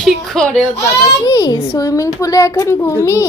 কি করে দাদা? কি সুইমিং পুলে এখন ঘুমি?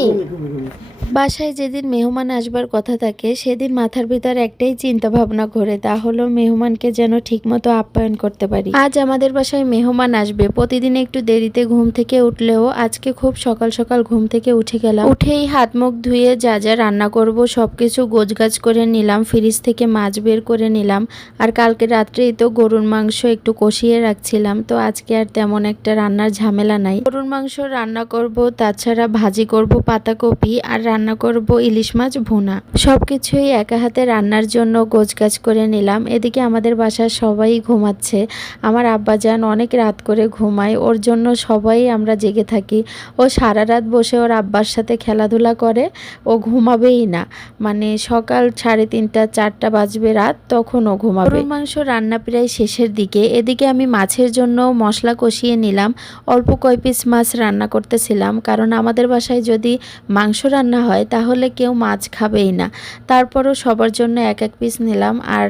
বাসায় যেদিন মেহমান আসবার কথা থাকে সেদিন মাথার ভিতর একটাই চিন্তা ভাবনা ঘোরে, তা হলো মেহমানকে যেন ঠিকমতো আপ্যায়ন করতে পারি। আজ আমাদের বাসায় মেহমান আসবে। প্রতিদিন একটু দেরিতে ঘুম থেকে উঠলেও আজকে খুব সকাল সকাল ঘুম থেকে উঠে গেলাম। উঠেই হাত মুখ ধুয়ে যা যা রান্না করব সবকিছু গোছগাছ করে নিলাম, ফ্রিজ থেকে মাছ বের করে নিলাম। আর কালকে রাত্রেই তো গরুর মাংস একটু কষিয়ে রাখছিলাম, তো আজকে আর তেমন একটা রান্নার ঝামেলা নাই। গরুর মাংস রান্না করব, তাছাড়া ভাজি করব পাতাকপি, আর রান্না করব ইলিশ মাছ ভুনা। সবকিছুই একা হাতে রান্নার জন্য গোছগাছ করে নিলাম। এদিকে আমাদের বাসার সবাই ঘুমাচ্ছে। আমার আব্বাজান অনেক রাত করে ঘুমায়, ওর জন্য সবাই আমরা জেগে থাকি। ও সারা রাত বসে ওর আব্বার সাথে খেলাধুলা করে, ও ঘুমাবেই না। মানে সকাল 3:30 4টা বাজবে রাত, তখন ও ঘুমাবে। গরুর মাংস রান্না প্রায় শেষের দিকে। এদিকে আমি মাছের জন্য মশলা কষিয়ে নিলাম। অল্প কয় পিস মাছ রান্না করতেছিলাম, কারণ আমাদের বাসায় যদি মাংস রান্না হয় তাহলে কেউ মাছ খাবেই না। তারপরও সবার জন্য এক এক পিস নিলাম। আর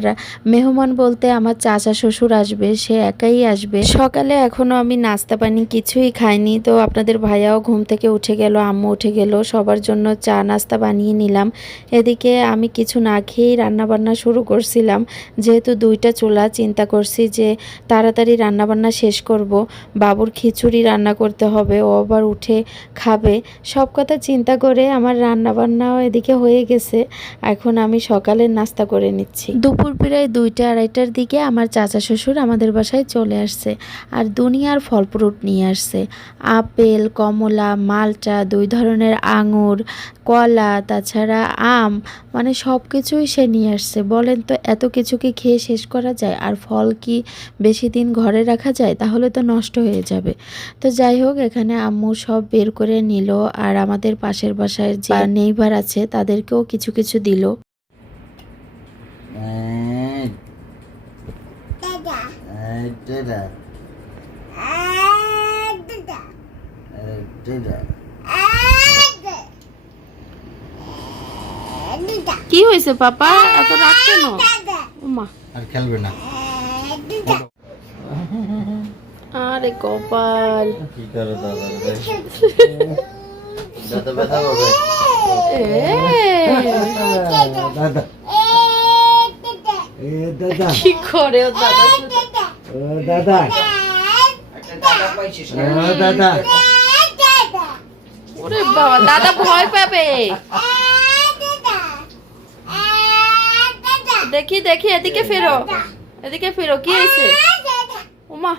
মেহমান বলতে আমার চাচা শ্বশুর আসবে, সে একাই আসবে। সকালে এখনো আমি নাস্তা পানি কিছুই খাইনি, তো আপনাদের ভাইয়াও ঘুম থেকে উঠে গেল, আম্মু উঠে গেল, সবার জন্য চা নাস্তা বানিয়ে নিলাম। এদিকে আমি কিছু না খেয়েই রান্নাবান্না শুরু করছিলাম। যেহেতু 2টা চুলা, চিন্তা করছি যে তাড়াতাড়ি রান্নাবান্না শেষ করব। বাবুর খিচুড়ি রান্না করতে হবে, ও আবার উঠে খাবে। সব কথা চিন্তা করে আমার রান্নাবান্নাও এদিকে হয়ে গেছে। এখন আমি সকালের নাস্তা করে নিচ্ছি। দুপুর প্রায় 2টা 2:30টার দিকে আমার চাচা শ্বশুর আমাদের বাসায় চলে আসছে, আর দুনিয়ার ফল ফ্রুট নিয়ে আসছে। আপেল, কমলা, মালটা, 2 ধরনের আঙুর, কলা, তাছাড়া আম, মানে সব কিছুই সে নিয়ে আসছে। বলেন তো এত কিছু কি খেয়ে শেষ করা যায়? আর ফল কি বেশি দিন ঘরে রাখা যায়? তাহলে তো নষ্ট হয়ে যাবে। তো যাই হোক, এখানে আম্মু সব বের করে নিল, আর আমাদের পাশের বাসায় যে নেইবার আছে তাদেরকেও কিছু কিছু দিল। কি হয়েছে পাপা, এত রাগ কেন? মা আর খেলবে না? আরে কপাল, কি করে দাদা? দাদা ব্যথা হবে। দাদা দাদা কি করে ও দাদা? ও দাদা, দাদা পাইছিস? ও দাদা, ওরে বাবা, দাদা ভয় পাবে। দেখি দেখি, এদিকে ফেরো, এদিকে ফেরো। কি হয়েছে? ওমা,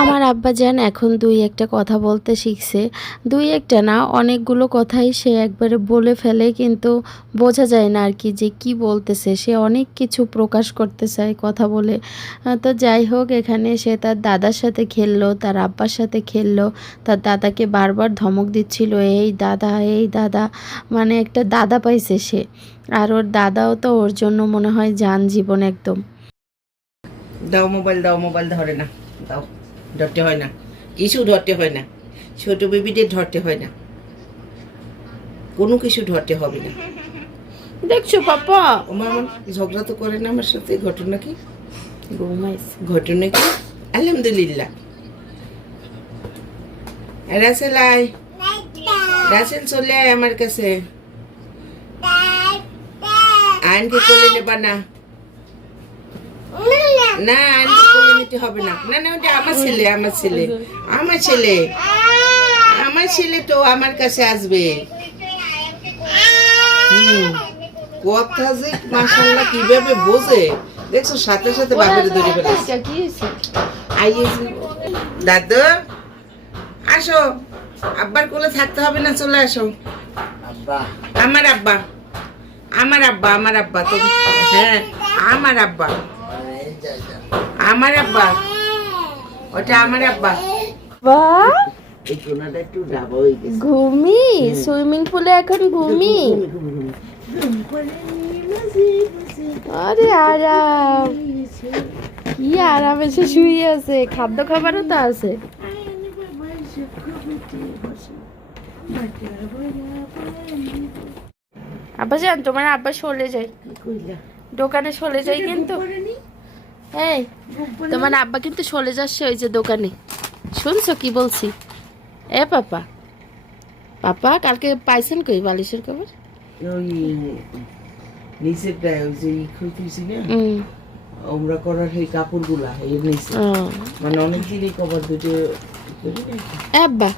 আমার আব্বাজান এখন 2-1টা কথা বলতে শিখছে। 2-1টা না, অনেকগুলো কথাই সে একবারে বলে ফেলে, কিন্তু বোঝা যায় না আর কি যে কি বলতেছে। সে অনেক কিছু প্রকাশ করতে চায় কথা বলে। তো যাই হোক, এখানে সে তার দাদার সাথে খেললো, তার আব্বার সাথে খেললো, তার দাদাকে বারবার ধমক দিচ্ছিল, এই দাদা এই দাদা, মানে একটা দাদা পাইছে সে। আর ওর দাদাও তো ওর জন্য মনে হয় জান জীবন একদম। দাও মোবাইল, দাও মোবাইল। ধরে না, দাও। ধরতে হয় না, কিছু ধরতে হয় না, ছোট বেবিদের ধরতে হয় না, কোনো কিছু ধরতে হবে না। দেখছো পাপা, আমার ঝগড়া তো করে না আমার সাথে। ঘটনা কি? ঘটনা কি? আলহামদুলিল্লাহ। রাসেল আয়, রাসেল চলে আয় আমার কাছে। আইনকে কোলে নেবা না? না, আইনকে কোলে নিতে হবে না। না না, ওটা আমার ছেলে, আমার ছেলে, আমার ছেলে, আমার ছেলে তো আমার কাছে আসবে। কথা যে মাশাআল্লাহ কিভাবে বোঝে দেখছো, সাথে সাথে বাবারে ধরে ফেলেছে। দাদু আসো, আব্বার কোলে থাকতে হবে না, চলে আসো। আমার আব্বা, আমার আব্বা, আমার আব্বা তো, হ্যাঁ আমার আব্বা, আমার আব্বা, ওটা আমার আব্বা। ঘুমি সুইমিং পুলে এখন ঘুমি। আরে আরাম, কি আরাম এসে শুয়ে আছে, খাদ্য খাবারও তো আছে। আব্বা জান, তোমার আব্বা চলে যায় দোকানে, চলে যায় কিন্তু এই তোমার আব্বা কিন্তু চলে যাচ্ছে ওই যে দোকানে, শুনছো কি বলছি? এ পাপা, পাপা কালকে পাইছেন কই বালিশের কভার? ওই নিচেরটা ওই যে খুলতেছি না হুম, আমরা করার সেই কাপড়গুলা এর নিচে ও মানে অনেক দিনই কভার দুটো করি না আব্বা,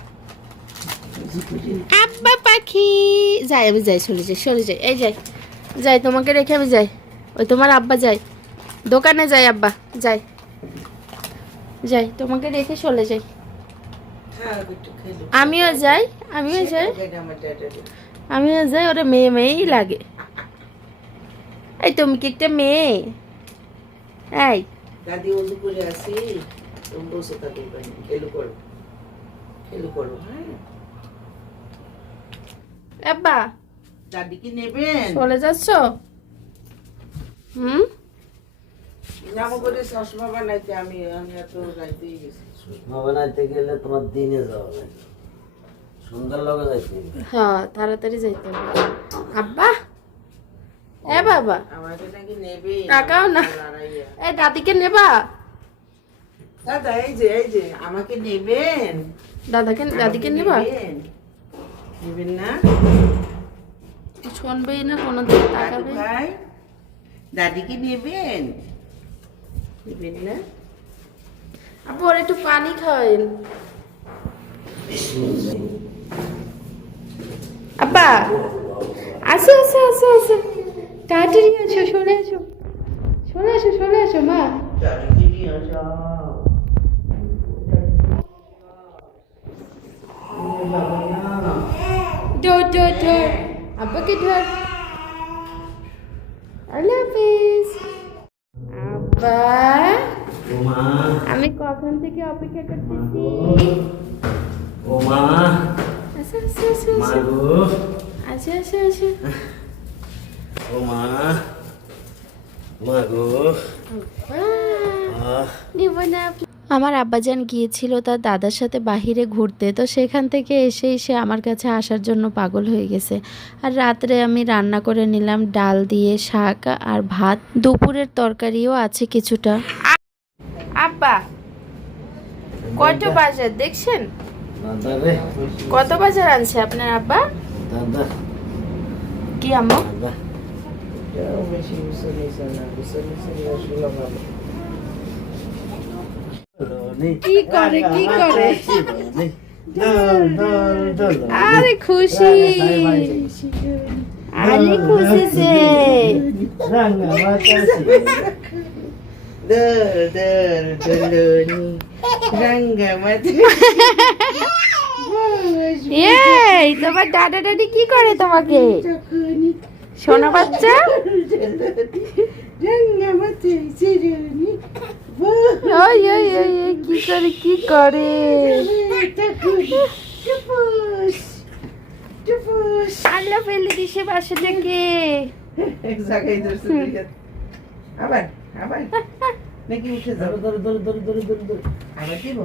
আব্বা পাখি যাই, আমি যাই, চলে যাই, এই যাই, যাই তোমাকে রেখে আমি যাই, ওই তোমার আব্বা যাই, দোকানে যাই আব্বা, যাই যাই তোমাকে রেখে চলে যাই। হ্যাঁ একটু খেলো আমিও যাই, আমিও যাই, ওরা মেয়ে মেয়েই লাগে। এই তুমি কি একটা মেয়ে? এই দাদি ওজু করে আসি তুমি বসে থাকো খেলো করো হ্যাঁ আব্বা দাদি কি নেবেন চলে যাচ্ছ? হুম, যাবো করে চশমা বানাইতে আমি এত রাইতেই গেছি চশমা বানাইতে গেলে তোমার দিনে যাওয়া লাগে, সুন্দর লগে যাইতে হবে। হ্যাঁ তাড়াতাড়ি যাইতে হবে। আব্বা, এ বাবা আমাকে নাকি নেবে টাকাও না, এই দাদিকে নেবা? দাদা এই যে আমাকে নেবেন দাদিকে নেবা? নেবেন না শুনবেই না কোনো দিকে দাদু তাকাবে। ভাই দাদিকে নেবেন না আপু ওর একটু পানি খাওয়াইন। আব্বা আসো আসো আসো আসো, তাড়াতাড়ি আসো, সরে আসো মা। দাদিকে নিয়ে যাও ধর আব্বাকে ধর। আল্লাহ হাফিজ। আব্বা ওমা, আমি কখন থেকে অপেক্ষা করতেছি। ওমা, আসো আসো আসো মা আসো গো, আসো আসো আসো। ওমা, মা গো, আহ, নিব না। আমার আব্বাজান গিয়েছিল তার দাদার সাথে বাহিরে ঘুরতে, তো সেখান থেকে এসে আমার কাছে আসার জন্য পাগল হয়ে গেছে। আর রাত্রে আমি রান্না করে নিলাম ডাল দিয়ে শাক আর ভাত, দুপুরের তরকারিও আছে কিছুটা। আব্বা কয়টা বাজার দেখছেন? দাদা রে, কত বাজার আনছে আপনার আব্বা? দাদা, কি আম্মু? দাদা, বেশি বুঝতে নিয়েছে না বুঝতে নিয়েছে আসলে ভালো কি করে কি করে? দল দল দল, আরে খুশি, আরে খুশি সে। রাঙা বাতাসে, দলনি রঙ্গমতি এই তোমার দাদা দাদি কি করে তোমাকে? সোনা বাচ্চা, রঙ্গমতি চিরুনি ওই ওই ওই ওই, কি করে আল্লাহ ফেলে দিছে বাসা থেকে। এক জায়গায় ধরছে আবার নাকি উঠে যাবে ধর ধর ধর ধর ধর ধর, আবার দিব